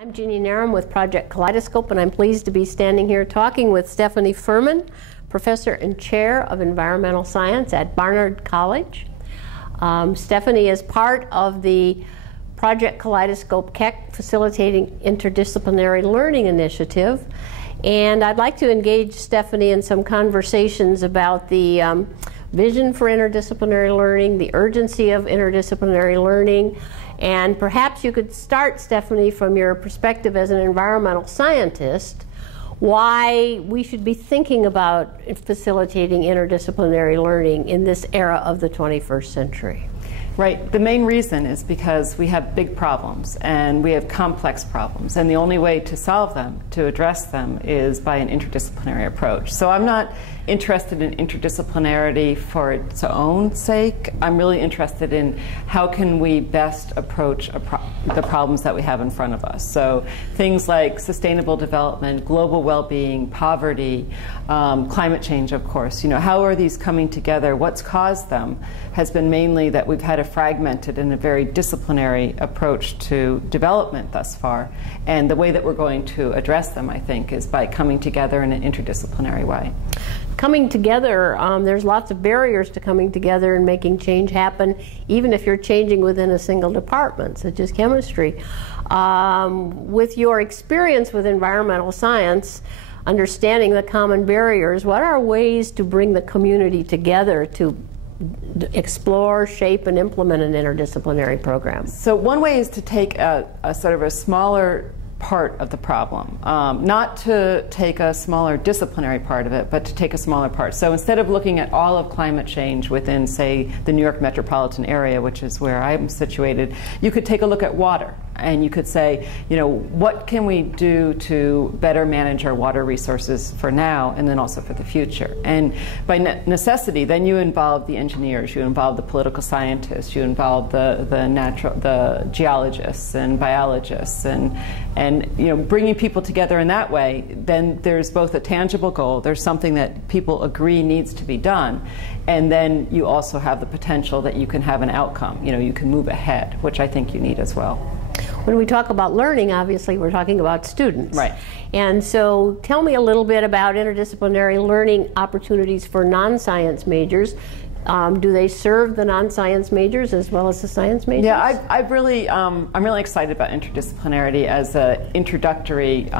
I'm Jeanne Narum with Project Kaleidescope, and I'm pleased to be standing here talking with Stephanie Pfirman, Professor and Chair of Environmental Science at Barnard College. Stephanie is part of the Project Kaleidescope Keck Facilitating Interdisciplinary Learning Initiative, and I'd like to engage Stephanie in some conversations about the vision for interdisciplinary learning, the urgency of interdisciplinary learning, and perhaps you could start, Stephanie, from your perspective as an environmental scientist, why we should be thinking about facilitating interdisciplinary learning in this era of the 21st century. Right. The main reason is because we have big problems and we have complex problems, and the only way to solve them, to address them, is by an interdisciplinary approach. So I'm not interested in interdisciplinarity for its own sake. I'm really interested in how can we best approach the problems that we have in front of us. So things like sustainable development, global well-being, poverty, climate change, of course. You know, how are these coming together? What's caused them has been mainly that we've had a fragmented and a very disciplinary approach to development thus far. And the way that we're going to address them, I think, is by coming together in an interdisciplinary way. Coming together, there's lots of barriers to coming together and making change happen, even if you're changing within a single department, such as chemistry. With your experience with environmental science, understanding the common barriers, what are ways to bring the community together to explore, shape, and implement an interdisciplinary program? So one way is to take a sort of a smaller part of the problem, not to take a smaller disciplinary part of it, but to take a smaller part. So instead of looking at all of climate change within, say, the New York metropolitan area, which is where I'm situated, you could take a look at water. And you could say, you know, what can we do to better manage our water resources for now and then also for the future? And by necessity, then you involve the engineers, you involve the political scientists, you involve the geologists and biologists, and you know, bringing people together in that way. Then there's both a tangible goal, there's something that people agree needs to be done, and then you also have the potential that you can have an outcome. You know, you can move ahead, which I think you need as well. When we talk about learning, obviously we're talking about students. Right. And so tell me a little bit about interdisciplinary learning opportunities for non-science majors. Do they serve the non-science majors as well as the science majors? Yeah, I'm really excited about interdisciplinarity as an introductory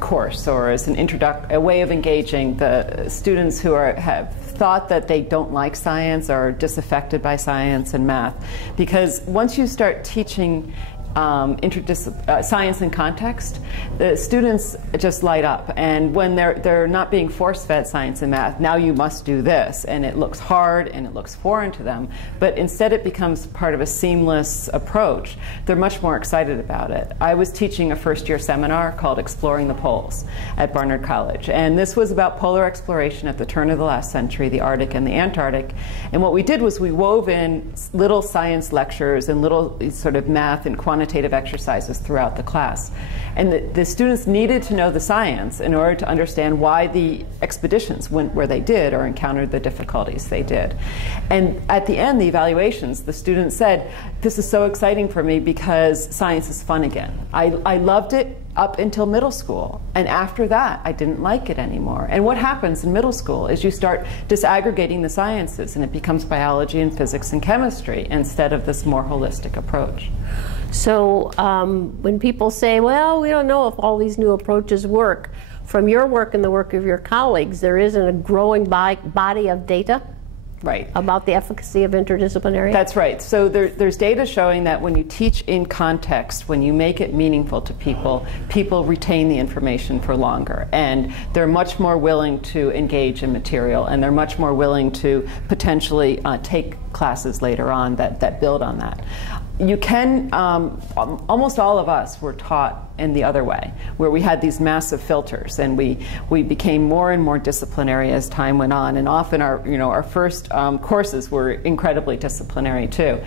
course, or as a way of engaging the students who have thought that they don't like science or are disaffected by science and math. Because once you start teaching science in context, the students just light up, and when they're not being force-fed science and math, now you must do this, and it looks hard and it looks foreign to them, but instead it becomes part of a seamless approach. They're much more excited about it. I was teaching a first-year seminar called Exploring the Poles at Barnard College, and this was about polar exploration at the turn of the last century, the Arctic and the Antarctic, and what we did was we wove in little science lectures and little sort of math and quantitative exercises throughout the class. And the students needed to know the science in order to understand why the expeditions went where they did or encountered the difficulties they did. And at the end, the evaluations, the students said, "This is so exciting for me because science is fun again. I loved it up until middle school, and after that I didn't like it anymore." And what happens in middle school is you start disaggregating the sciences, and it becomes biology and physics and chemistry instead of this more holistic approach. So when people say, well, we don't know if all these new approaches work, from your work and the work of your colleagues, there isn't a growing body of data? Right. About the efficacy of interdisciplinary? That's right. So there's data showing that when you teach in context, when you make it meaningful to people, people retain the information for longer. And they're much more willing to engage in material, and they're much more willing to potentially take classes later on that build on that. You can, almost all of us were taught in the other way, where we had these massive filters, and we became more and more disciplinary as time went on, and often our first courses were incredibly disciplinary too.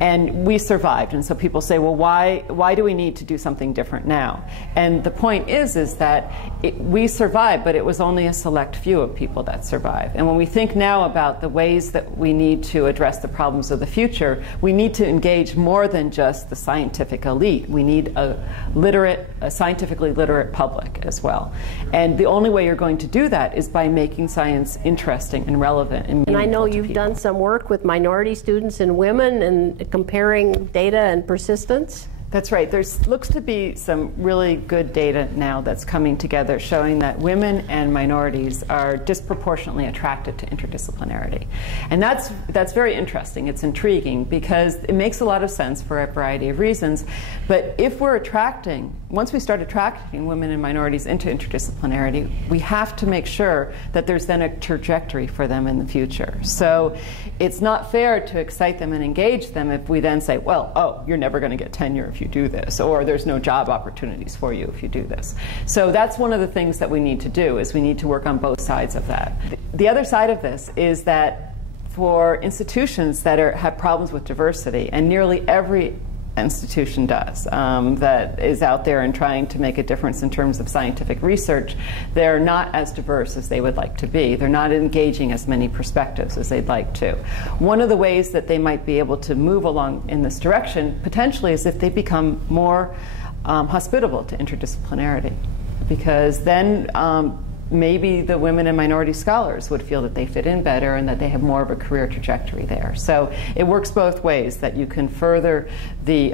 And we survived. And so people say, well, why do we need to do something different now? And the point is that we survived, but it was only a select few of people that survived. And when we think now about the ways that we need to address the problems of the future, we need to engage more than just the scientific elite. We need a scientifically literate public as well. And the only way you're going to do that is by making science interesting and relevant and meaningful. And I know to you've people. done some work with minority students and women and comparing data and persistence. That's right. There looks to be some really good data now that's coming together showing that women and minorities are disproportionately attracted to interdisciplinarity. And that's very interesting. It's intriguing because it makes a lot of sense for a variety of reasons. But if we're once we start attracting women and minorities into interdisciplinarity, we have to make sure that there's then a trajectory for them in the future. So it's not fair to excite them and engage them if we then say, well, oh, you're never going to get tenure if you do this, or there's no job opportunities for you if you do this. So that's one of the things that we need to do, is we need to work on both sides of that. The other side of this is that for institutions that have problems with diversity, and nearly every institution does, that is out there and trying to make a difference in terms of scientific research, they're not as diverse as they would like to be. They're not engaging as many perspectives as they'd like to. One of the ways that they might be able to move along in this direction, potentially, is if they become more hospitable to interdisciplinarity. Because then maybe the women and minority scholars would feel that they fit in better and that they have more of a career trajectory there. So it works both ways, that you can further the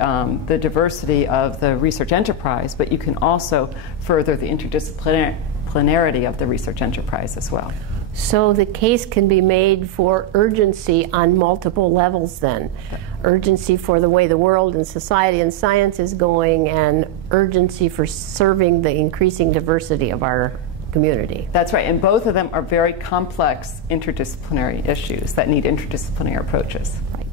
diversity of the research enterprise, but you can also further the interdisciplinarity of the research enterprise as well. So the case can be made for urgency on multiple levels then. Urgency for the way the world and society and science is going, and urgency for serving the increasing diversity of our community. That's right, and both of them are very complex interdisciplinary issues that need interdisciplinary approaches. Right.